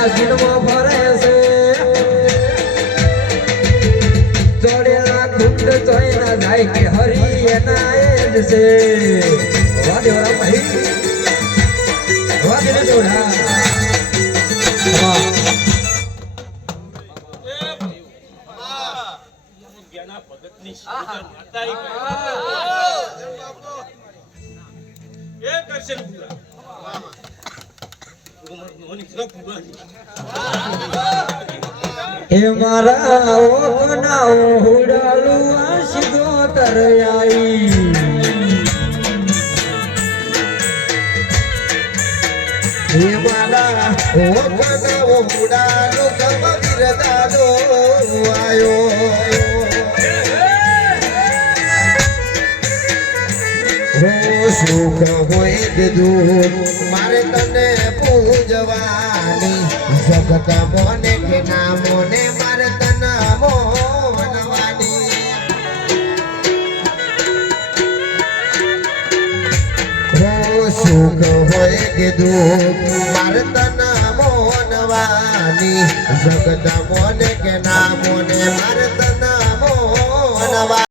વાસીનમાં ફરે છે જોડેલા ગુંડ જોઈ ના જાય કે હરી એના એ જ છે વાદેવરા ભાઈ વાદેને જોડા એ મારા ઓગના ઉડાલું આશિકો તરયાઈ એ મારા ઓગના ઉડાલું કબીર દાદો આયો સુખ હોય કે દુઃખ મારે તને પૂજવાની જગત મોને કે ના મોને મારે તને મોનવાની સુખ હોય કે દુઃખ મારે તને મોનવાની જગત મોને કે ના મોને મારે તને મોનવાની